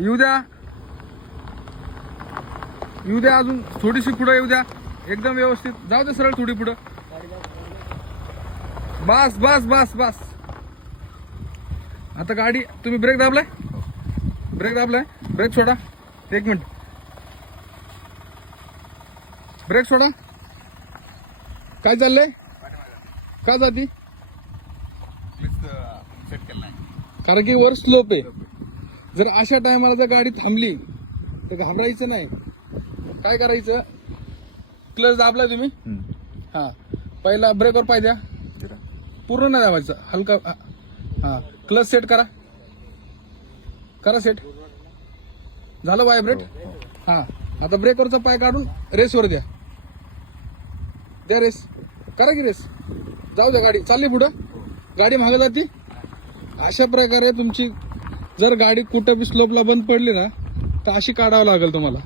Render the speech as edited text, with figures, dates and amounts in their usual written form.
येऊ द्या येऊ द्या, अजून थोडीशी पुढे येऊ द्या, एकदम व्यवस्थित जाऊ दे, सरळ थोडी पुढं. बस बस बस बस. आता गाडी तुम्ही ब्रेक दाबलाय, ब्रेक सोडा. एक मिनिट, ब्रेक सोडा. काय चाललंय, का जाती? कारण की वर स्लोप आहे. जर अशा टायमाला जर गाडी थांबली तर घाबरायचं नाही. काय करायचं, क्लच दाबला तुम्ही, हा पहिला ब्रेकवर पाय द्या, पूर्ण नाही दाबायचं, हलका. हा क्लच सेट करा सेट झालं व्हायब्रेट. हा आता ब्रेकवरचा पाय काढून रेसवर द्या रेस करा की रेस. जाऊ द्या, गाडी चालली पुढं, गाडी मागे जाती. अशा प्रकारे तुमची जर गाडी कुठं बी स्लोपला बंद पडली ना तर अशी काढावं लागेल तुम्हाला.